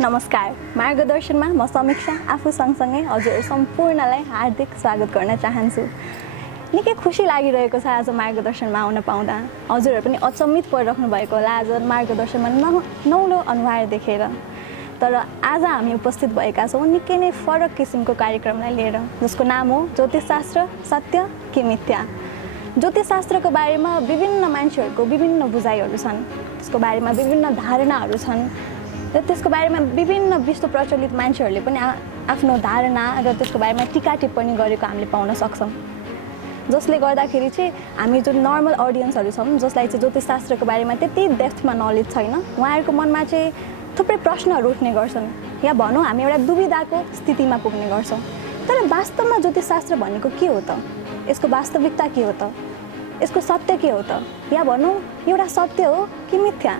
नमस्कार मार्गदर्शनमा म समीक्षा आफू सँगसँगै हजुर सम्पूर्णलाई हार्दिक स्वागत गर्न चाहन्छु। निकै खुसी लागिरहेको छ आज मार्गदर्शनमा आउन पाउँदा। हजुरहरू पनि अचम्मित परिराख्नु भएको होला आज मार्गदर्शनमा नौलो अनुहार देखेर। तर आज हामी उपस्थित भएका छौँ निकै नै फरक किसिमको कार्यक्रमलाई लिएर, जसको नाम हो ज्योतिषशास्त्र सत्य कि मिथ्या। ज्योतिषशास्त्रको बारेमा विभिन्न मान्छेहरूको विभिन्न बुझाइहरू छन्, त्यसको बारेमा विभिन्न धारणाहरू छन् र त्यसको बारेमा विभिन्न विश्व प्रचलित मान्छेहरूले पनि आफ्नो धारणा र त्यसको बारेमा टिका टिप्पणी गरेको हामीले पाउन सक्छौँ। जसले गर्दाखेरि चाहिँ हामी जुन नर्मल अडियन्सहरू छौँ जसलाई चाहिँ ज्योतिषशास्त्रको बारेमा त्यति डेप्थमा नलेज छैन, उहाँहरूको मनमा चाहिँ थुप्रै प्रश्नहरू उठ्ने गर्छन् या भनौँ हामी एउटा दुविधाको स्थितिमा पुग्ने गर्छौँ। तर वास्तवमा ज्योतिषशास्त्र भनेको के हो त? यसको वास्तविकता के हो त? यसको सत्य के हो त? या भनौँ एउटा सत्य हो कि मिथ्या?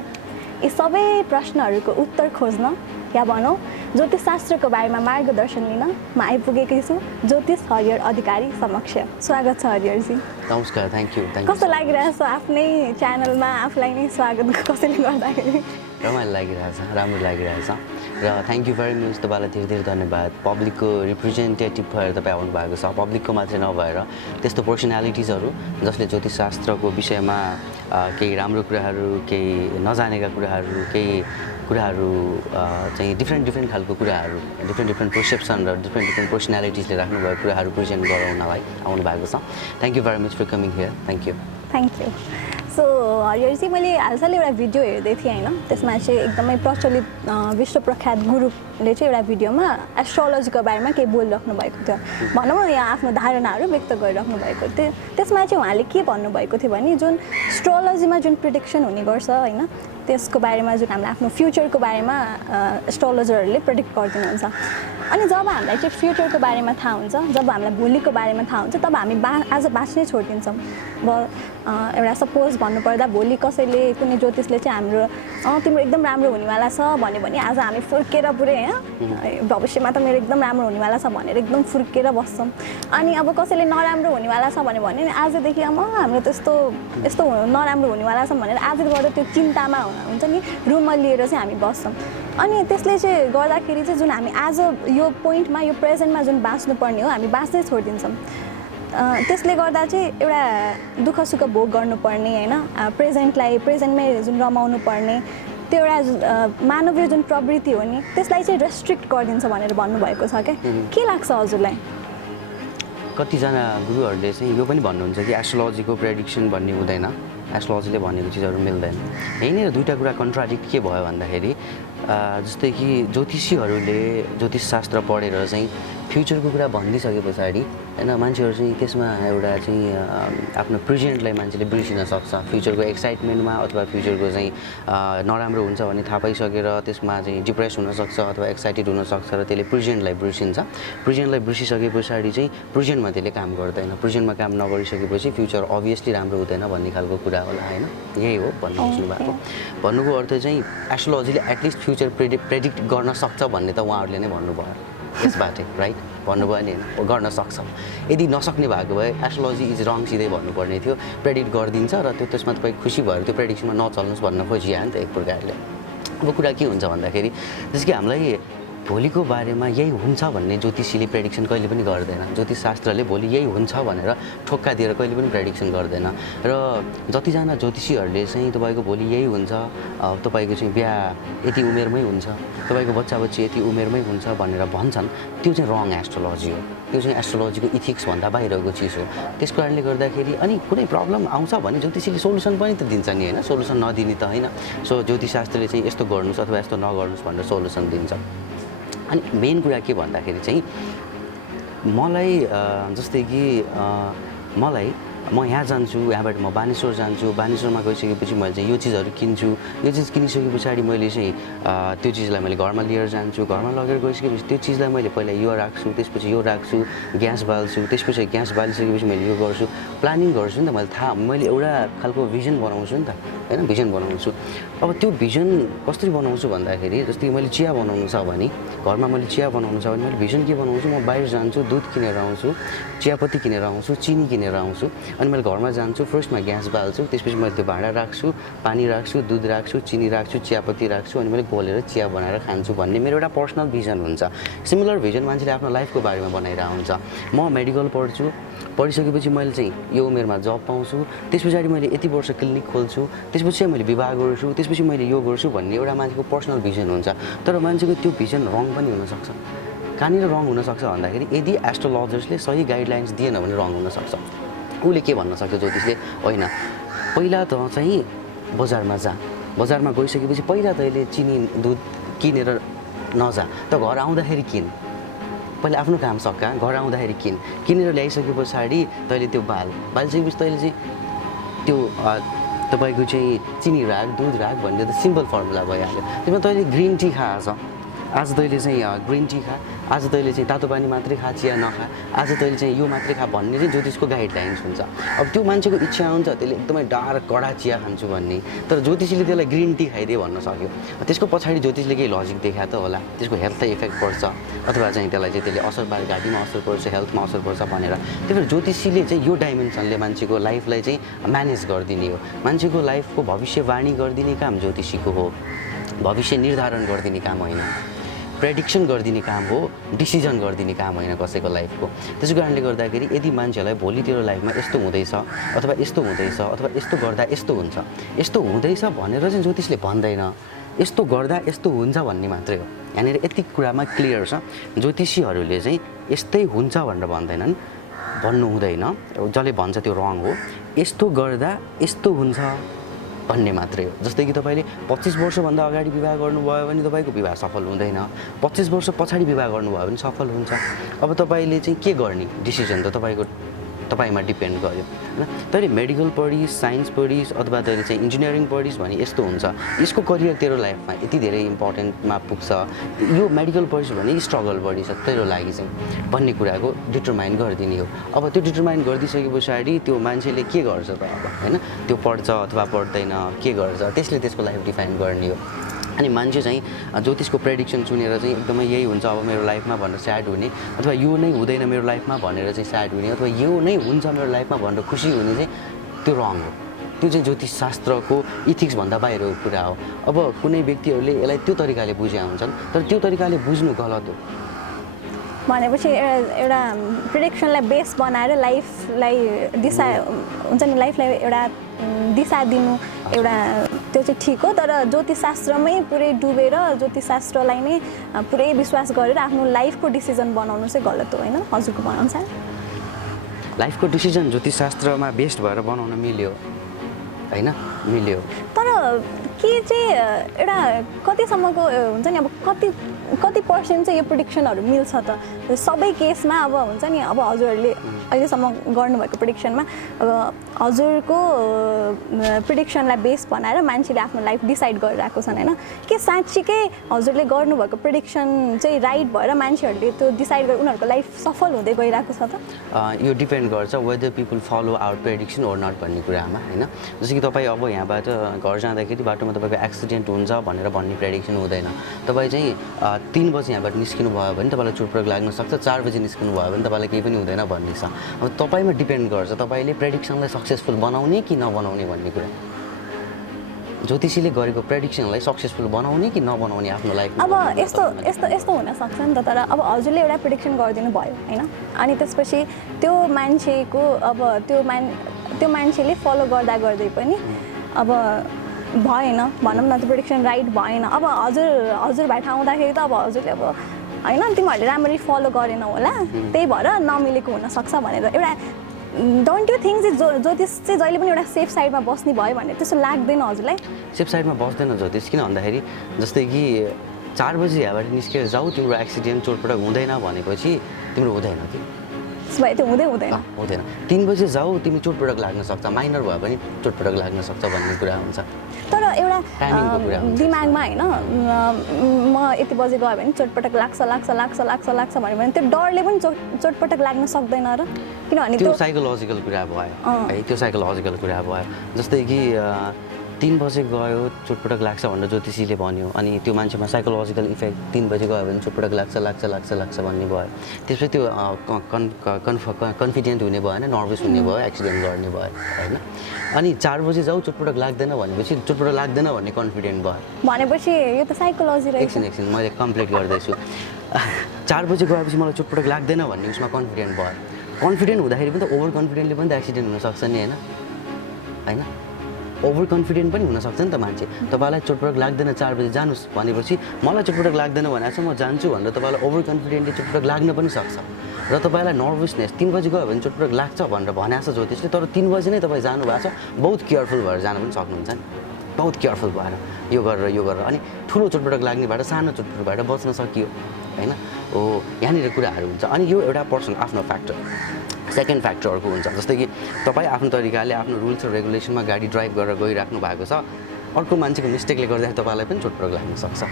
यी सबै प्रश्नहरूको उत्तर खोज्न या भनौँ ज्योतिषशास्त्रको बारेमा मार्गदर्शन लिन म आइपुगेकी छु ज्योतिष हरिहर अधिकारी समक्ष। स्वागत छ हरिहरजी। नमस्कार, थ्याङ्क यू। कस्तो लागिरहेछ आफ्नै च्यानलमा आफूलाई नै स्वागत कसैले गर्दाखेरि? रमाइलो लागिरहेछ, राम्रो लागिरहेछ र थ्याङ्क यू भेरी मच। तपाईँलाई धेरै धेरै धन्यवाद। पब्लिकको रिप्रेजेन्टेटिभ भएर तपाईँ आउनु भएको छ, पब्लिकको मात्रै नभएर त्यस्तो पर्सनालिटिजहरू जसले ज्योतिषशास्त्रको विषयमा केही राम्रो कुराहरू, केही नजानेका कुराहरू, केही कुराहरू चाहिँ डिफ्रेन्ट खालको कुराहरू, डिफ्रेन्ट पर्सेप्सन र डिफ्रेन्ट पर्सनालिटिजले राख्नुभएको कुराहरू प्रेजेन्ट गराउनलाई आउनु भएको छ। Thank you very much for coming here. Thank you. Thank you. So Hariharji, मैले हालसालै एउटा भिडियो हेर्दै थिएँ होइन, त्यसमा चाहिँ एकदमै प्रचलित विश्व प्रख्यात गुरुले चाहिँ एउटा भिडियोमा एस्ट्रोलोजीको बारेमा केही बोलिराख्नु भएको थियो, भनौँ न यहाँ आफ्नो धारणाहरू व्यक्त गरिराख्नु भएको थियो। त्यसमा चाहिँ उहाँले के भन्नुभएको थियो भने जुन एस्ट्रोलोजीमा जुन प्रिडिक्सन हुने गर्छ होइन, त्यसको बारेमा जुन हामीलाई आफ्नो फ्युचरको बारेमा एस्ट्रोलोजरहरूले प्रिडिक्ट गरिदिनुहुन्छ। अनि जब हामीलाई चाहिँ फ्युचरको बारेमा थाहा हुन्छ, जब हामीलाई भोलिको बारेमा थाहा हुन्छ, तब हामी आज बाँच्नै छोडिदिन्छौँ। अब एउटा सपोज भन्नुपर्दा भोलि कसैले कुनै ज्योतिषले चाहिँ हाम्रो तिम्रो एकदम राम्रो हुनेवाला छ भन्यो भने आज हामी फुर्केर पुरै होइन भविष्यमा त मेरो एकदम राम्रो हुनेवाला छ भनेर एकदम फुर्केर बस्छौँ। अनि अब कसैले नराम्रो हुनेवाला छ भन्यो भने आजदेखि हाम्रो यस्तो नराम्रो हुनेवाला छ भनेर आजबाट त्यो चिन्तामा हुन्छ नि रुममा लिएर चाहिँ हामी बस्छौँ। अनि त्यसले चाहिँ गर्दाखेरि चाहिँ जुन हामी आज यो पोइन्टमा यो प्रेजेन्टमा जुन बाँच्नुपर्ने हो हामी बाँच्दै छोडिदिन्छौँ। त्यसले गर्दा चाहिँ एउटा दुःख सुख भोग गर्नुपर्ने होइन, प्रेजेन्टमै जुन रमाउनु पर्ने त्यो एउटा मानवीय जुन प्रवृत्ति हो नि त्यसलाई चाहिँ रेस्ट्रिक्ट गरिदिन्छ भनेर भन्नुभएको छ क्या। के लाग्छ हजुरलाई? कतिजना गुरुहरूले चाहिँ यो पनि भन्नुहुन्छ कि एस्ट्रोलोजीको प्रेडिक्सन भन्ने हुँदैन, एस्ट्रोलोजीले भनेको चिजहरू मिल्दैन। यहीँनिर दुईवटा कुरा कन्ट्राडिक्ट के भयो भन्दाखेरि जस्तै कि ज्योतिषीहरूले ज्योतिषशास्त्र पढेर चाहिँ फ्युचरको कुरा भनिदिइसके पछाडि होइन मान्छेहरू चाहिँ त्यसमा एउटा चाहिँ आफ्नो प्रेजेन्टलाई मान्छेले बिर्सिन सक्छ। फ्युचरको एक्साइटमेन्टमा अथवा फ्युचरको चाहिँ नराम्रो हुन्छ भन्ने थाहा पाइसकेर त्यसमा चाहिँ डिप्रेस हुनसक्छ अथवा एक्साइटेड हुनसक्छ र त्यसले प्रेजेन्टलाई बिर्सिन्छ। प्रेजेन्टलाई बिर्सिसके पछाडि चाहिँ प्रेजेन्टमा त्यसले काम गर्दैन। प्रेजेन्टमा काम नगरिसकेपछि फ्युचर अभियसली राम्रो हुँदैन भन्ने खालको कुरा होला होइन, यही हो भन्नु खोज्नु भएको। भन्नुको अर्थ चाहिँ एस्ट्रोलोजीले एटलिस्ट फ्युचर प्रेडिक्ट गर्न सक्छ भन्ने त उहाँहरूले नै भन्नुभयो यसबाट, राइट? भन्नुभयो नि होइन, गर्न सक्छ। यदि नसक्ने भएको भए एस्ट्रोलोजी इज रङ सिधै भन्नुपर्ने थियो, प्रेडिक्ट गरिदिन्छ र त्यसमा तपाईँ खुसी भएर त्यो प्रेडिक्सनमा नचल्नुहोस् भन्न खोजियो नि त एक प्रकारले। अब कुरा के हुन्छ भन्दाखेरि जस्तो कि हामीलाई भोलिको बारेमा यही हुन्छ भन्ने ज्योतिषीले प्रेडिक्सन कहिले पनि गर्दैन। ज्योतिषशास्त्रले भोलि यही हुन्छ भनेर ठोक्का दिएर कहिले पनि प्रेडिक्सन गर्दैन। र जतिजना ज्योतिषीहरूले चाहिँ तपाईँको भोलि यही हुन्छ, तपाईँको चाहिँ बिहा यति उमेरमै हुन्छ, तपाईँको बच्चा बच्ची यति उमेरमै हुन्छ भनेर भन्छन्, त्यो चाहिँ रङ एस्ट्रोलोजी हो। त्यो चाहिँ एस्ट्रोलोजीको इथिक्सभन्दा बाहिरको चिज हो। त्यस कारणले गर्दाखेरि अनि कुनै प्रब्लम आउँछ भने ज्योतिषीले सोल्युसन पनि त दिन्छ नि होइन, सोल्युसन नदिने त होइन। सो ज्योतिषशास्त्रले चाहिँ यस्तो गर्नुहोस् अथवा यस्तो नगर्नुहोस् भनेर सोल्युसन दिन्छ। अनि मेन कुरा के भन्दाखेरि चाहिँ मलाई जस्तै कि म यहाँ जान्छु, यहाँबाट म बानेश्वर जान्छु, बानेश्वरमा गइसकेपछि मैले चाहिँ यो चिजहरू किन्छु, यो चिज किनिसके पछाडि मैले चाहिँ त्यो चिजलाई मैले घरमा लिएर जान्छु, घरमा लगेर गइसकेपछि त्यो चिजलाई मैले पहिला यो राख्छु, त्यसपछि यो राख्छु, ग्यास बाल्छु, त्यसपछि ग्यास बालिसकेपछि मैले यो गर्छु प्लानिङ गर्छु नि त मैले थाहा मैले एउटा खालको भिजन बनाउँछु नि त होइन भिजन बनाउँछु अब त्यो भिजन कसरी बनाउँछु भन्दाखेरि जस्तै मैले चिया बनाउनु छ भने घरमा मैले चिया बनाउनु छ भने मैले भिजन के बनाउँछु म बाहिर जान्छु दुध किनेर आउँछु चियापत्ती किनेर आउँछु चिनी किनेर आउँछु अनि मैले घरमा जान्छु फर्स्टमा ग्यास बाल्छु त्यसपछि मैले त्यो भाँडा राख्छु पानी राख्छु दुध राख्छु चिनी राख्छु चियापत्ती राख्छु अनि मैले घोलेर चिया बनाएर खान्छु भन्ने मेरो एउटा पर्सनल भिजन हुन्छ सिमिलर भिजन मान्छेले आफ्नो लाइफको बारेमा बनाइरहेको हुन्छ म मेडिकल पढ्छु पढिसकेपछि मैले चाहिँ यो उमेरमा जब पाउँछु त्यस पछाडि मैले यति वर्ष क्लिनिक खोल्छु त्यसपछि मैले विवाह गर्छु त्यसपछि मैले यो गर्छु भन्ने एउटा मान्छेको पर्सनल भिजन हुन्छ तर मान्छेको त्यो भिजन रङ पनि हुनसक्छ कहाँनिर रङ हुनसक्छ भन्दाखेरि यदि एस्ट्रोलोजर्सले सही गाइडलाइन्स दिएन भने रङ हुनसक्छ उसले के भन्न सक्छ ज्योतिषले होइन पहिला त चाहिँ बजारमा जा बजारमा गइसकेपछि पहिला तैँले चिनी दुध किनेर नजा त घर आउँदाखेरि किन पहिला आफ्नो काम सका घर आउँदाखेरि किनेर ल्याइसके पछाडि तैँले त्यो बालिसकेपछि तैँले चाहिँ त्यो तपाईँको चाहिँ चिनी राख दुध राख भन्ने त सिम्पल फर्मुला भइहाल्यो त्यसमा तैँले ग्रिन टी खा आज तैँले चाहिँ ग्रिन टी खा आज तैँले चाहिँ तातो पानी मात्रै खा चिया नखा आज तैँले चाहिँ यो मात्रै खा भन्ने चाहिँ ज्योतिषको गाइडलाइन्स हुन्छ अब त्यो मान्छेको इच्छा हुन्छ त्यसले एकदमै डार्क कडा चिया खान्छु भन्ने तर ज्योतिषीले त्यसलाई ग्रिन टी खाइदिए भन्न सक्यो त्यसको पछाडि ज्योतिषले केही लजिक देखा त होला त्यसको हेल्थलाई इफेक्ट पर्छ अथवा चाहिँ त्यसलाई चाहिँ त्यसले असर पारे घाँटीमा असर पर्छ हेल्थमा असर पर्छ भनेर त्यही भएर ज्योतिषीले चाहिँ यो डाइमेन्सनले मान्छेको लाइफलाई चाहिँ म्यानेज गरिदिने हो मान्छेको लाइफको भविष्यवाणी गरिदिने काम ज्योतिषीको हो भविष्य निर्धारण गरिदिने काम होइन प्रेडिक्सन गरिदिने काम हो डिसिजन गरिदिने काम होइन कसैको लाइफको त्यसै कारणले गर्दाखेरि यदि मान्छेलाई भोलि तेरो लाइफमा यस्तो हुँदैछ अथवा यस्तो हुँदैछ अथवा यस्तो गर्दा यस्तो हुन्छ यस्तो हुँदैछ भनेर चाहिँ ज्योतिषले भन्दैन यस्तो गर्दा यस्तो हुन्छ भन्ने मात्रै हो यहाँनिर यति कुरामा क्लियर छ ज्योतिषीहरूले चाहिँ यस्तै हुन्छ भनेर भन्दैनन् भन्नु हुँदैन जसले भन्छ त्यो रङ हो यस्तो गर्दा यस्तो हुन्छ भन्ने मात्रै हो जस्तै कि तपाईँले 25 वर्षभन्दा अगाडि विवाह गर्नुभयो भने तपाईँको विवाह सफल हुँदैन 25 वर्ष पछाडि विवाह गर्नुभयो भने सफल हुन्छ अब तपाईँले चाहिँ के गर्ने डिसिजन त तपाईँमा डिपेन्ड गर्यो होइन तैँले मेडिकल पढिस् साइन्स पढिस् अथवा तैँले चाहिँ इन्जिनियरिङ पढिस् भने यस्तो हुन्छ यसको करियर तेरो लाइफमा यति धेरै इम्पोर्टेन्टमा पुग्छ यो मेडिकल पढिस् भने स्ट्रगल बढी छ तेरो लागि चाहिँ भन्ने कुराको डिटरमाइन गरिदिने हो अब त्यो डिटरमाइन गरिदिइसके पछाडि त्यो मान्छेले के गर्छ त अब होइन त्यो पढ्छ अथवा पढ्दैन के गर्छ त्यसले त्यसको लाइफ डिफाइन गर्ने हो अनि मान्छे चाहिँ ज्योतिषको प्रेडिक्सन सुनेर चाहिँ एकदमै यही हुन्छ अब मेरो लाइफमा भनेर स्याड हुने अथवा यो नै हुँदैन मेरो लाइफमा भनेर चाहिँ स्याड हुने अथवा यो नै हुन्छ मेरो लाइफमा भनेर खुसी हुने चाहिँ त्यो रङ हो त्यो चाहिँ ज्योतिष शास्त्रको इथिक्सभन्दा बाहिरको कुरा हो अब कुनै व्यक्तिहरूले यसलाई त्यो तरिकाले बुझेका हुन्छन् तर त्यो तरिकाले बुझ्नु गलत हो भनेपछि एउटा प्रिडिक्सनलाई बेस बनाएर लाइफलाई दिशा हुन्छ नि लाइफलाई एउटा दिशा दिनु एउटा त्यो चाहिँ ठिक हो तर ज्योतिषशास्त्रमै पुरै डुबेर ज्योतिषशास्त्रलाई नै पुरै विश्वास गरेर आफ्नो लाइफको डिसिजन बनाउनु चाहिँ गलत हो होइन हजुरको भनाइअनुसार लाइफको डिसिजन ज्योतिषशास्त्रमा बेस्ड भएर बनाउन मिल्यो होइन मिल्यो तर के चाहिँ एउटा कतिसम्मको हुन्छ नि अब कति पर्सेन्ट चाहिँ यो प्रिडिक्सनहरू मिल्छ त सबै केसमा अब हुन्छ नि अब हजुरहरूले अहिलेसम्म गर्नुभएको प्रिडिक्सनमा अब हजुरको प्रिडिक्सनलाई बेस बनाएर मान्छेले आफ्नो लाइफ डिसाइड गरिरहेको छन् होइन के साँच्चीकै हजुरले गर्नुभएको प्रिडिक्सन चाहिँ राइट भएर मान्छेहरूले त्यो डिसाइड गरेर उनीहरूको लाइफ सफल हुँदै गइरहेको छ त यो डिपेन्ड गर्छ whether people follow our prediction or not भन्ने कुरामा होइन जस्तो कि तपाईँ अब यहाँबाट घर जाँदाखेरि बाटोमा तपाईँको एक्सिडेन्ट हुन्छ भनेर भन्ने प्रेडिक्सन हुँदैन तपाईँ चाहिँ 3 बजी यहाँबाट निस्किनु भयो भने तपाईँलाई चोटपटक लाग्न सक्छ 4 बजी निस्किनु भयो भने तपाईँलाई केही पनि हुँदैन भन्ने छ अब तपाईँमा डिपेन्ड गर्छ तपाईँले प्रेडिक्सनलाई सक्सेसफुल बनाउने कि नबनाउने भन्ने कुरा ज्योतिषीले गरेको प्रेडिक्सनलाई सक्सेसफुल बनाउने कि नबनाउने आफ्नो लाइफमा अब यस्तो हुनसक्छ नि त तर अब हजुरले एउटा प्रिडिक्सन गरिदिनु भयो होइन अनि त्यसपछि त्यो मान्छेको अब त्यो मान्छेले फलो गर्दै पनि अब भएन भनौँ न त्यो प्रिडिक्सन राइट भएन अब हजुर भाइ आउँदाखेरि त अब हजुरले अब होइन तिमीहरूले राम्ररी फलो गरेनौ होला त्यही भएर नमिलेको हुनसक्छ भनेर एउटा डोन्ट यु थिङ्क चाहिँ ज्योतिष चाहिँ जहिले पनि एउटा सेफ साइडमा बस्ने भयो भने त्यस्तो लाग्दैन हजुरलाई सेफ साइडमा बस्दैन ज्योतिष किन भन्दाखेरि जस्तै कि 4 बजी यहाँबाट निस्केर जाऊ तिम्रो एक्सिडेन्ट चोटपटक हुँदैन भनेपछि तिम्रो हुँदैन कि त्यसो भए त्यो हुँदैन हुँदैन 3 बजे जाऊ तिमी चोटपटक लाग्न सक्छ माइनर भए पनि चोटपटक लाग्न सक्छ भन्ने कुरा हुन्छ तर एउटा टाइमिङको कुरा हुन्छ दिमागमा होइन म यति बजे गयो भने चोटपटक लाग्छ भन्यो भने त्यो डरले पनि चोटपटक लाग्न सक्दैन र किनभने त्यो साइकोलोजिकल कुरा भयो है त्यो साइकोलोजिकल कुरा भयो जस्तै कि 3 बजे गयो चोटपटक लाग्छ भनेर ज्योतिषीले भन्यो अनि त्यो मान्छेमा साइकोलोजिकल इफेक्ट 3 बजे गयो भने चोटपटक लाग्छ भन्ने भयो त्यसपछि त्यो कन्फिडेन्ट हुने भयो होइन नर्भस हुने भयो एक्सिडेन्ट गर्ने भयो होइन अनि 4 बजे जाऊ चोटपटक लाग्दैन भनेपछि चोटपटक लाग्दैन भन्ने कन्फिडेन्ट भयो भनेपछि यो त साइकोलोजी रहेछ एकछिन मैले कम्प्लिट गर्दैछु 4 बजे गएपछि मलाई चोटपटक लाग्दैन भन्ने उसमा कन्फिडेन्ट भयो कन्फिडेन्ट हुँदाखेरि पनि त ओभर कन्फिडेन्टले पनि त एक्सिडेन्ट हुनसक्छ नि होइन ओभर कन्फिडेन्ट पनि हुनसक्छ नि त मान्छे तपाईँलाई चोटपटक लाग्दैन 4 बजे जानुहोस् भनेपछि मलाई चोटपटक लाग्दैन भनेर चाहिँ म जान्छु भनेर तपाईँलाई ओभर कन्फिडेन्टले चोटपटक लाग्न पनि सक्छ र तपाईँलाई नर्भसनेस 3 बजे गयो भने चोटपटक लाग्छ भनेर भनेको छ ज्योतिषले तर 3 बजे नै तपाईँ जानुभएको छ बहुत केयरफुल भएर जान पनि सक्नुहुन्छ नि बहुत केयरफुल भएर यो गरेर अनि ठुलो चोटपटक लाग्नेबाट सानो चोटपटकबाट बच्न सकियो होइन हो यहाँनिर कुराहरू हुन्छ अनि यो एउटा पर्सन आफ्नो फ्याक्टर सेकेन्ड फ्याक्टर अर्को हुन्छ जस्तै कि तपाईँ आफ्नो तरिकाले आफ्नो रुल्स र रेगुलेसनमा गाडी ड्राइभ गरेर गइराख्नु भएको छ अर्को मान्छेको मिस्टेकले गर्दाखेरि तपाईँलाई पनि चोटपटक लाग्न सक्छ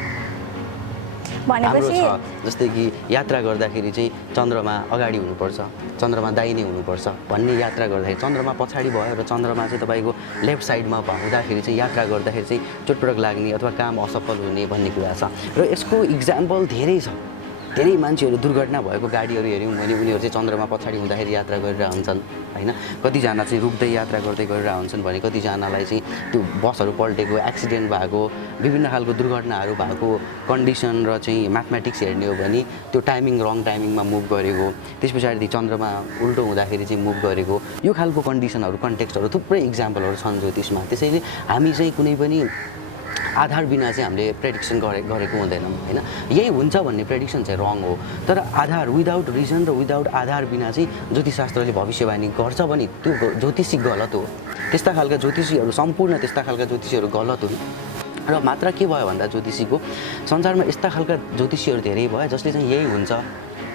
भनेपछि जस्तै कि यात्रा गर्दाखेरि चाहिँ चन्द्रमा अगाडि हुनुपर्छ चन्द्रमा दाहिने हुनुपर्छ भन्ने यात्रा गर्दाखेरि चन्द्रमा पछाडि भयो र चन्द्रमा चाहिँ तपाईँको लेफ्ट साइडमा हुँदाखेरि चाहिँ यात्रा गर्दाखेरि चाहिँ चोटपटक लाग्ने अथवा काम असफल हुने भन्ने कुरा छ र यसको इक्जाम्पल धेरै छ धेरै मान्छेहरू दुर्घटना भएको गाडीहरू हेऱ्यौँ भने उनीहरू चाहिँ चन्द्रमा पछाडि हुँदाखेरि यात्रा गरिरहेको हुन्छन् होइन कतिजना चाहिँ रुक्दै यात्रा गर्दै गरिरहेको हुन्छन् भने कतिजनालाई चाहिँ त्यो बसहरू पल्टेको एक्सिडेन्ट भएको विभिन्न खालको दुर्घटनाहरू भएको कन्डिसन र चाहिँ म्याथमेटिक्स हेर्ने हो भने त्यो टाइमिङ रङ टाइमिङमा मुभ गरेको त्यस पछाडि चन्द्रमा उल्टो हुँदाखेरि चाहिँ मुभ गरेको यो खालको कन्डिसनहरू कन्टेक्स्टहरू थुप्रै इक्जाम्पलहरू छन् ज्योतिषमा त्यसैले हामी चाहिँ कुनै पनि आधार बिना चाहिँ हामीले प्रेडिक्सन गरेको हुँदैनौँ होइन यही हुन्छ भन्ने प्रेडिक्सन चाहिँ रङ हो तर आधार विदाउट रिजन र विदाउट आधार बिना चाहिँ ज्योतिषशास्त्रले भविष्यवाणी गर्छ भने त्यो ज्योतिषी गलत हो त्यस्ता खालका ज्योतिषीहरू सम्पूर्ण त्यस्ता खालका ज्योतिषीहरू गलत हुन् र मात्र के भयो भन्दा ज्योतिषीको संसारमा यस्ता खालका ज्योतिषीहरू धेरै भयो जसले चाहिँ यही हुन्छ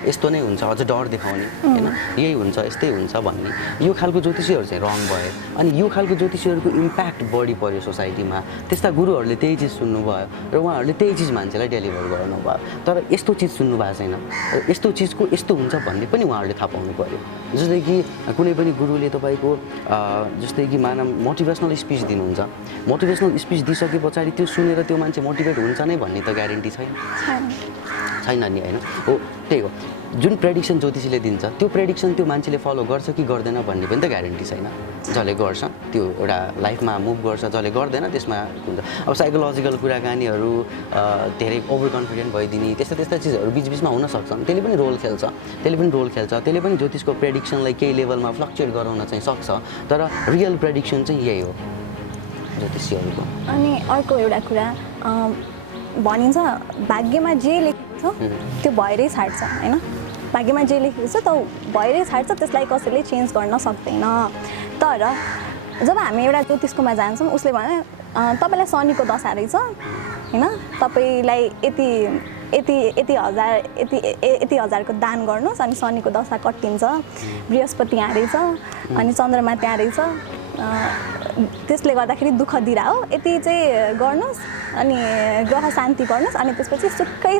यस्तो नै हुन्छ अझ डर देखाउने होइन यही हुन्छ यस्तै हुन्छ भन्ने यो खालको ज्योतिषीहरू चाहिँ रङ भयो अनि यो खालको ज्योतिषीहरूको इम्प्याक्ट बढी पर्यो सोसाइटीमा त्यस्ता गुरुहरूले त्यही चिज सुन्नुभयो र उहाँहरूले त्यही चिज मान्छेलाई डेलिभर गर्नुभयो तर यस्तो चिज सुन्नु भएको छैन यस्तो चिजको यस्तो हुन्छ भन्ने पनि उहाँहरूले थाहा पाउनु पर्यो जस्तै कि कुनै पनि गुरुले तपाईँको जस्तै कि मानव मोटिभेसनल स्पिच दिनुहुन्छ मोटिभेसनल स्पिच दिइसके पछाडि त्यो सुनेर त्यो मान्छे मोटिभेट हुन्छ नै भन्ने त ग्यारेन्टी छैन नि होइन हो त्यही हो जुन प्रेडिक्सन ज्योतिषीले दिन्छ त्यो प्रेडिक्सन त्यो मान्छेले फलो गर्छ कि गर्दैन भन्ने पनि त ग्यारेन्टी छैन जसले गर्छ त्यो एउटा लाइफमा मुभ गर्छ जसले गर्दैन त्यसमा हुन्छ अब साइकोलोजिकल कुराकानीहरू धेरै ओभर कन्फिडेन्ट भइदिने त्यस्ता चिजहरू बिचबिचमा हुन सक्छन् त्यसले पनि रोल खेल्छ त्यसले पनि ज्योतिषको प्रेडिक्सनलाई केही लेभलमा फ्लक्चुएट गराउन चाहिँ सक्छ तर रियल प्रेडिक्सन चाहिँ यही हो ज्योतिषीहरूको अनि अर्को एउटा कुरा भनिन्छ भाग्यमा जे लेखेको छ त्यो भएरै छाड्छ होइन भाग्यमा जे लेखेको छ त्यो भएरै छाड्छ त्यसलाई कसैले चेन्ज गर्न सक्दैन तर जब हामी एउटा ज्योतिषकोमा जान्छौँ उसले भने तपाईँलाई शनिको दशा रहेछ होइन तपाईँलाई यति हजारको दान गर्नुहोस् अनि शनिको दशा कटिन्छ बृहस्पति यहाँ रहेछ अनि चन्द्रमा त्यहाँ रहेछ त्यसले गर्दाखेरि दुःख दिइरह हो यति चाहिँ गर्नुहोस् अनि ग्रह शान्ति गर्नुहोस् अनि त्यसपछि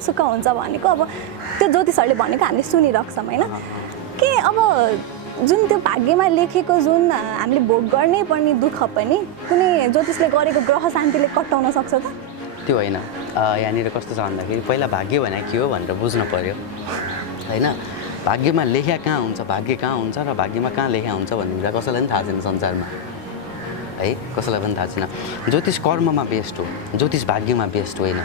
सुख हुन्छ भनेको अब त्यो ज्योतिषहरूले भनेको हामीले सुनिराख्छौँ होइन के अब जुन त्यो भाग्यमा लेखेको जुन हामीले भोग गर्नै पर्ने दुःख पनि कुनै ज्योतिषले गरेको ग्रह शान्तिले कटाउन सक्छ त त्यो होइन यहाँनिर कस्तो छ भन्दाखेरि पहिला भाग्य भने के हो भनेर बुझ्नु पर्यो होइन भाग्यमा लेख्या कहाँ हुन्छ भाग्य कहाँ हुन्छ र भाग्यमा कहाँ लेख्या हुन्छ भन्ने कुरा कसैलाई पनि थाहा छैन संसारमा है कसैलाई पनि थाहा छैन ज्योतिष कर्ममा बेस्ड हो ज्योतिष भाग्यमा बेस्ड होइन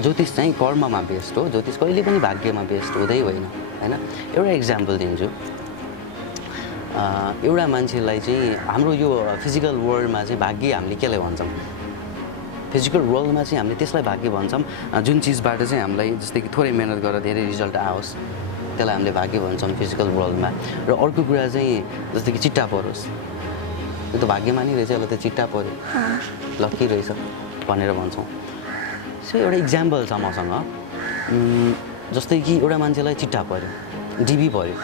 ज्योतिष चाहिँ कर्ममा बेस्ड हो ज्योतिष कहिले पनि भाग्यमा बेस्ड हुँदै होइन होइन एउटा इक्जाम्पल दिन्छु एउटा मान्छेलाई चाहिँ हाम्रो यो फिजिकल वर्ल्डमा चाहिँ भाग्य हामीले केलाई भन्छौँ फिजिकल वर्ल्डमा चाहिँ हामीले त्यसलाई भाग्य भन्छौँ जुन चिजबाट चाहिँ हामीलाई जस्तै कि थोरै मेहनत गरेर धेरै रिजल्ट आओस् त्यसलाई हामीले भाग्य भन्छौँ फिजिकल वर्ल्डमा र अर्को कुरा चाहिँ जस्तै कि चिट्टा परोस् त्यो त भाग्यमा नि रहेछ यसलाई त चिट्टा पऱ्यो लक्की रहेछ भनेर भन्छौँ सो एउटा इक्जाम्पल छ मसँग जस्तै कि एउटा मान्छेलाई चिट्टा पऱ्यो डिबी पऱ्यो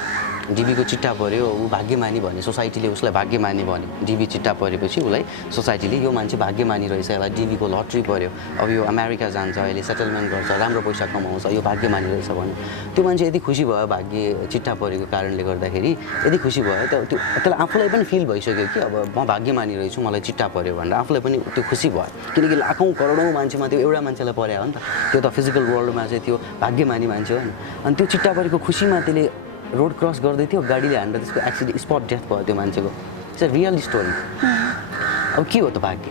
डिबीको चिट्टा पऱ्यो ऊ भाग्यमानी भन्ने सोसाइटीले उसलाई भाग्यमानी भन्यो डिबी चिट्टा परेपछि उसलाई सोसाइटीले यो मान्छे भाग्यमानी रहेछ यसलाई डिबीको लट्री पऱ्यो अब यो अमेरिका जान्छ अहिले सेटलमेन्ट गर्छ राम्रो पैसा कमाउँछ यो भाग्यमानी रहेछ भन्यो त्यो मान्छे यदि खुसी भयो भाग्य चिट्टा परेको कारणले गर्दाखेरि यदि खुसी भयो त त्यो त्यसलाई आफूलाई पनि फिल भइसक्यो कि अब म भाग्यमानी रहेछु मलाई चिट्टा पऱ्यो भनेर आफूलाई पनि त्यो खुसी भयो किनकि लाखौँ करोडौँ मान्छेमा त्यो एउटा मान्छेलाई पर्यो हो नि त त्यो त फिजिकल वर्ल्डमा चाहिँ त्यो भाग्यमानी मान्छे हो नि अनि त्यो चिट्टा परेको खुसीमा त्यसले रोड क्रस गर्दै थियो गाडीले हान्दा त्यसको एक्सिडेन्ट स्पट डेथ भयो त्यो मान्छेको इट्स अ रियल स्टोरी अब के हो त भाग्य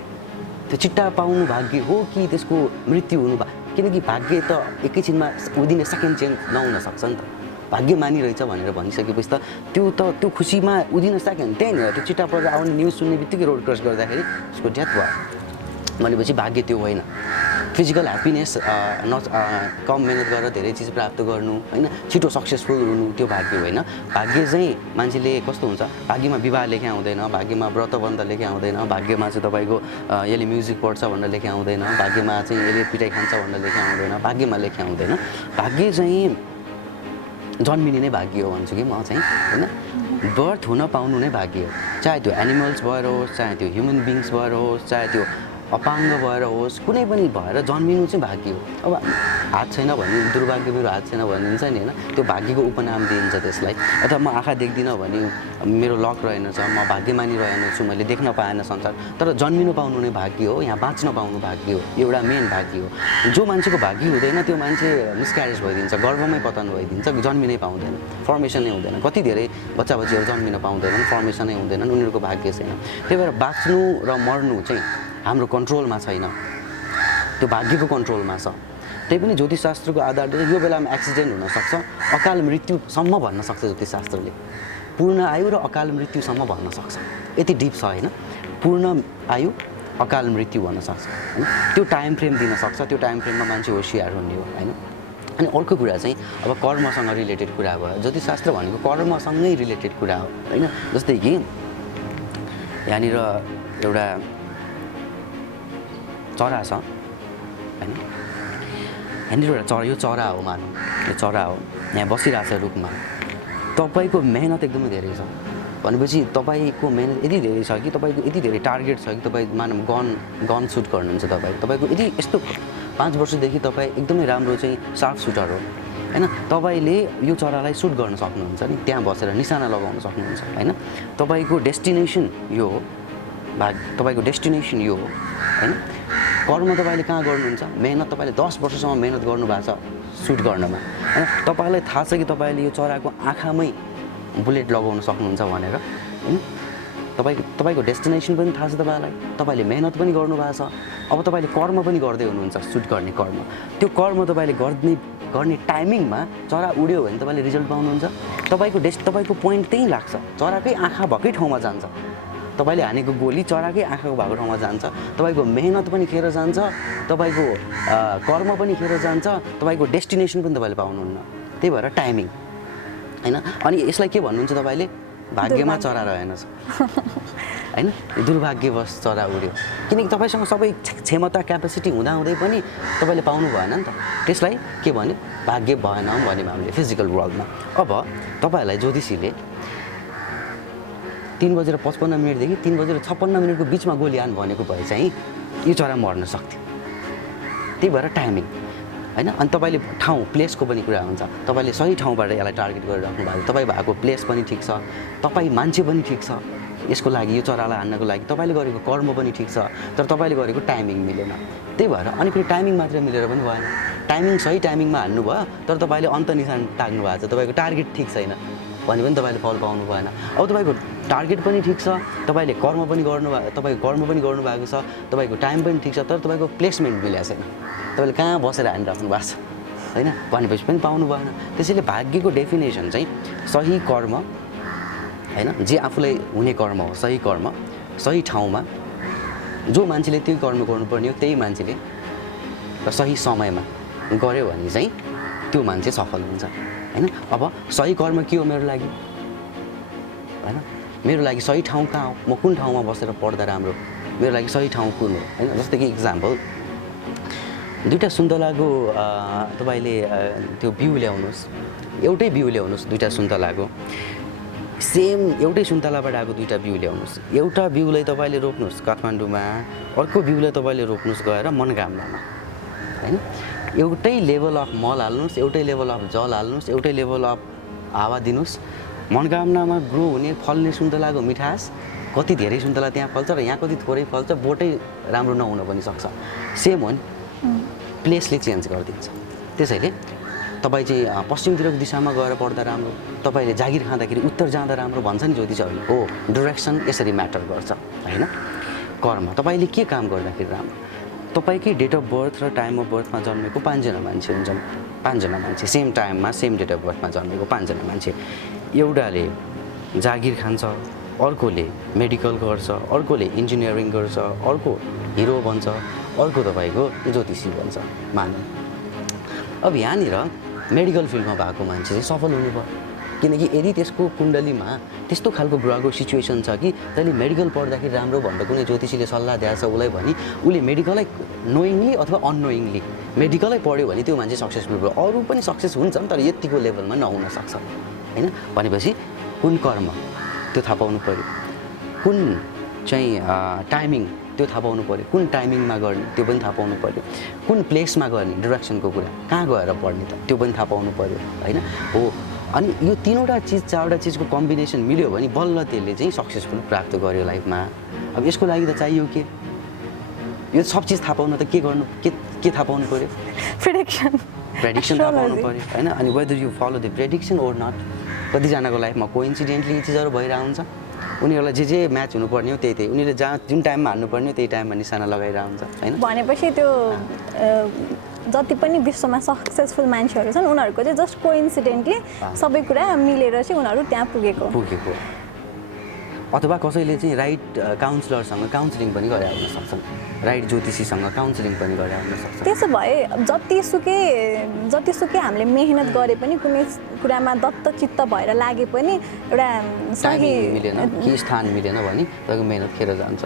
त्यो चिट्टा पाउनु भाग्य हो कि त्यसको मृत्यु हुनु किनकि भाग्य त एकैछिनमा विदिन ए सेकेन्ड चेन्ज नहुन सक्छ नि त भाग्यमानी रहेछ भनेर भनिसकेपछि त त्यो खुसीमा विदिन अ सेकेन्ड त्यहीँनिर त्यो चिट्टा परेर आउने न्युज सुन्ने बित्तिकै रोड क्रस गर्दाखेरि उसको डेथ भयो भनेपछि भाग्य त्यो होइन फिजिकल ह्याप्पिनेस कम मेहनत गरेर धेरै चिज प्राप्त गर्नु होइन छिटो सक्सेसफुल हुनु त्यो भाग्य होइन भाग्य चाहिँ मान्छेले कस्तो हुन्छ भाग्यमा विवाह लेखे आउँदैन भाग्यमा व्रतबन्ध लेखे आउँदैन भाग्यमा चाहिँ तपाईँको यसले म्युजिक पढ्छ भनेर लेखे आउँदैन भाग्यमा चाहिँ यसले पिटाइ खान्छ भनेर लेखे आउँदैन भाग्यमा लेखे आउँदैन भाग्य चाहिँ जन्मिने नै भाग्य हो भन्छु कि म चाहिँ होइन बर्थ हुन पाउनु नै भाग्य हो चाहे त्यो एनिमल्स भएर होस् चाहे त्यो ह्युमन बिङ्स भएर होस् चाहे त्यो अपाङ्ग भएर होस् कुनै पनि भएर जन्मिनु चाहिँ भाग्य हो अब हात छैन भने दुर्भाग्य मेरो हात छैन भनिन्छ नि होइन त्यो भाग्यको उपनाम दिइन्छ त्यसलाई अथवा म आँखा देख्दिनँ भने मेरो लक रहेनछ म भाग्यमानी रहेनछु मैले देख्न पाएन संसार तर जन्मिनु पाउनु नै भाग्य हो यहाँ बाँच्न पाउनु भाग्य हो एउटा मेन भाग्य हो जो मान्छेको भाग्य हुँदैन त्यो मान्छे मिसक्यारेज भइदिन्छ गर्भमै पतन भइदिन्छ जन्मिनै पाउँदैन फर्मेसनै हुँदैन कति धेरै बच्चा बच्चीहरू जन्मिन पाउँदैनन् फर्मेसनै हुँदैनन् उनीहरूको भाग्य छैन त्यही भएर बाँच्नु र मर्नु चाहिँ हाम्रो कन्ट्रोलमा छैन त्यो भाग्यको कन्ट्रोलमा छ त्यही पनि ज्योतिषशास्त्रको आधारले यो बेलामा एक्सिडेन्ट हुनसक्छ अकाल मृत्युसम्म भन्न सक्छ ज्योतिषशास्त्रले पूर्ण आयु र अकाल मृत्युसम्म भन्न सक्छ यति डिप छ होइन पूर्ण आयु अकाल मृत्यु भन्न सक्छ होइन त्यो टाइम फ्रेम दिन सक्छ त्यो टाइम फ्रेममा मान्छे होसियार हुने हो होइन अनि अर्को कुरा चाहिँ अब कर्मसँग रिलेटेड कुरा भयो ज्योतिषशास्त्र भनेको कर्मसँगै रिलेटेड कुरा हो होइन जस्तै कि यहाँनिर एउटा चरा छ होइन यहाँनिर एउटा चरा यो चरा हो मानौँ यो चरा हो यहाँ बसिरहेको छ रुखमा तपाईँको मेहनत एकदमै धेरै छ भनेपछि तपाईँको मेहनत यति धेरै छ कि तपाईँको यति धेरै टार्गेट छ कि तपाईँ मानौँ गन सुट गर्नुहुन्छ तपाईँको यति यस्तो 5 वर्षदेखि तपाईँ एकदमै राम्रो चाहिँ सार्प सुटर हो होइन तपाईँले यो चरालाई सुट गर्न सक्नुहुन्छ नि त्यहाँ बसेर निशाना लगाउन सक्नुहुन्छ होइन तपाईँको डेस्टिनेसन यो हो तपाईँको डेस्टिनेसन यो हो होइन कर्म तपाईँले कहाँ गर्नुहुन्छ मेहनत तपाईँले 10 वर्षसम्म मेहनत गर्नुभएको छ सुट गर्नमा होइन तपाईँलाई थाहा छ कि तपाईँले यो चराको आँखामै बुलेट लगाउन सक्नुहुन्छ भनेर होइन तपाईँको डेस्टिनेसन पनि थाहा छ तपाईँलाई तपाईँले मेहनत पनि गर्नुभएको छ अब तपाईँले कर्म पनि गर्दै हुनुहुन्छ सुट गर्ने कर्म त्यो कर्म तपाईँले गर्ने टाइमिङमा चरा उड्यो भने तपाईँले रिजल्ट पाउनुहुन्छ तपाईँको पोइन्ट त्यहीँ लाग्छ चराकै आँखा भएकै ठाउँमा जान्छ तपाईँले हानेको गोली चराकै आँखाको भएको ठाउँमा जान्छ तपाईँको मेहनत पनि खेर जान्छ तपाईँको कर्म पनि खेर जान्छ तपाईँको डेस्टिनेसन पनि तपाईँले पाउनुहुन्न त्यही भएर टाइमिङ होइन अनि यसलाई के भन्नुहुन्छ तपाईँले भाग्यमा चरा रहेनछ होइन दुर्भाग्यवश चरा उड्यो किनकि तपाईँसँग सबै क्षमता क्यापेसिटी हुँदाहुँदै पनि तपाईँले पाउनु भएन नि त त्यसलाई के भन्यो भाग्य भएन भन्यौँ हामीले फिजिकल वर्ल्डमा अब तपाईँहरूलाई ज्योतिषीले 3:55 देखि 3:56 बिचमा गोली हान भनेको भए चाहिँ यो चरा मर्न सक्थ्यो त्यही भएर टाइमिङ होइन अनि तपाईँले ठाउँ प्लेसको पनि कुरा हुन्छ तपाईँले सही ठाउँबाट यसलाई टार्गेट गरेर राख्नु भएको तपाईँ भएको प्लेस पनि ठिक छ तपाईँ मान्छे पनि ठिक छ यसको लागि यो चरालाई हान्नको लागि तपाईँले गरेको कर्म पनि ठिक छ तर तपाईँले गरेको टाइमिङ मिलेन त्यही भएर अनि फेरि टाइमिङ मात्र मिलेर पनि भएन टाइमिङ सही टाइमिङमा हान्नु भयो तर तपाईँले अन्त निशान टाग्नु भएको छ तपाईँको टार्गेट ठिक छैन भने पनि तपाईँले फल पाउनु भएन अब तपाईँको टार्गेट पनि ठिक छ तपाईँले कर्म पनि गर्नुभएको छ तपाईँको टाइम पनि ठिक छ तर तपाईँको प्लेसमेन्ट मिलेको छैन तपाईँले कहाँ बसेर हानिराख्नु भएको छ होइन भनेपछि पनि पाउनु भएन त्यसैले भाग्यको डेफिनेसन चाहिँ सही कर्म होइन जे आफूलाई हुने कर्म हो सही कर्म सही ठाउँमा जो मान्छेले त्यही कर्म गर्नुपर्ने हो त्यही मान्छेले र सही समयमा गऱ्यो भने चाहिँ त्यो मान्छे सफल हुन्छ होइन अब सही कर्म के हो मेरो लागि होइन मेरो लागि सही ठाउँ कहाँ हो म कुन ठाउँमा बसेर पढ्दा राम्रो मेरो लागि सही ठाउँ कुन हो होइन जस्तै कि इक्जाम्पल 2टा सुन्तलाको तपाईँले त्यो बिउ ल्याउनुहोस् एउटै बिउ ल्याउनुहोस् 2टा सुन्तलाको सेम एउटै सुन्तलाबाट आएको दुईवटा बिउ ल्याउनुहोस्, एउटा बिउलाई तपाईँले रोप्नुहोस् काठमाडौँमा, अर्को बिउलाई तपाईँले रोप्नुहोस् गएर मनोकामनामा, होइन? एउटै लेभल अफ मल हाल्नुहोस्, एउटै लेभल अफ जल हाल्नुहोस्, एउटै लेभल अफ हावा दिनुहोस्, मनोकामनामा ग्रो हुने फल्ने सुन्तलाको मिठास कति धेरै सुन्तला त्यहाँ फल्छ र यहाँ कति थोरै फल्छ, बोटै राम्रो नहुन पनि सक्छ। सेम हो नि, प्लेसले चेन्ज गरिदिन्छ। त्यसैले तपाईँ चाहिँ पश्चिमतिरको दिशामा गएर पढ्दा राम्रो, तपाईँले जागिर खाँदाखेरि उत्तर जाँदा राम्रो भन्छ नि ज्योतिषहरूले। हो, डिरेक्सन यसरी म्याटर गर्छ, होइन? कर्म तपाईँले के काम गर्दाखेरि राम्रो, तपाईँकै डेट अफ बर्थ र टाइम अफ बर्थमा जन्मेको 5 जना मान्छे हुन्छन्, 5 जना मान्छे सेम टाइममा सेम डेट अफ बर्थमा जन्मेको 5 जना मान्छे, एउटाले जागिर खान्छ, अर्कोले मेडिकल गर्छ, अर्कोले इन्जिनियरिङ गर्छ, अर्को हिरो बन्छ, अर्को तपाईँको ज्योतिषी बन्छ, मानव। अब यहाँनिर मेडिकल फिल्डमा भएको मान्छे चाहिँ सफल हुनु भयो, किनकि यदि त्यसको कुण्डलीमा त्यस्तो खालको ग्रहको सिचुएसन छ कि तैँले मेडिकल पढ्दाखेरि राम्रो भनेर कुनै ज्योतिषीले सल्लाह दिएछ उसलाई भने उसले मेडिकलै नोइङली अथवा अननोइङली मेडिकलै पढ्यो भने त्यो मान्छे सक्सेसफुल भयो। अरू पनि सक्सेस हुन्छन् तर यतिको लेभलमा नहुन सक्छ, होइन? भनेपछि कुन कर्म त्यो थाहा पाउनु पऱ्यो, कुन चाहिँ टाइमिङ त्यो थाहा पाउनु पऱ्यो, कुन टाइमिङमा गर्ने त्यो पनि थाहा पाउनु पऱ्यो, कुन प्लेसमा गर्ने डिरेक्सनको कुरा, कहाँ गएर पढ्ने त त्यो पनि थाहा पाउनु पऱ्यो, होइन? हो, अनि यो 3वटा चिज 4वटा चिजको कम्बिनेसन मिल्यो भने बल्ल त्यसले चाहिँ सक्सेसफुल प्राप्त गर्यो लाइफमा। अब यसको लागि त चाहियो के, यो सब चिज थाहा पाउन त के गर्नु, के थाहा पाउनु पऱ्यो? प्रेडिक्सन थाहा पाउनु पऱ्यो, होइन? अनि whether you follow the prediction or not. कतिजनाको लाइफमा कोइन्सिडेन्टली यी चिजहरू भइरहेको हुन्छ, उनीहरूलाई जे म्याच हुनुपर्ने हो त्यही उनीहरूले जहाँ जुन टाइममा हान्नुपर्ने हो त्यही टाइममा निशाना लगाइरहेको हुन्छ, होइन? भनेपछि त्यो जति पनि विश्वमा सक्सेसफुल मान्छेहरू छन् उनीहरूको चाहिँ जस्ट कोइन्सिडेन्टली सबै कुरा मिलेर चाहिँ उनीहरू त्यहाँ पुगेको। अथवा कसैले चाहिँ राइट काउन्सिलरसँग काउन्सिलिङ पनि गरेर आउन सक्छन्, राइट ज्योतिषीसँग काउन्सिलिङ पनि गरेर आउन सक्छ। त्यसो भए जतिसुकै हामीले मेहनत गरे पनि कुनै कुरामा दत्तचित्त भएर लागे पनि एउटा सही मिलेन कि स्थान मिलेन भने तपाईँको मेहनत खेर जान्छ।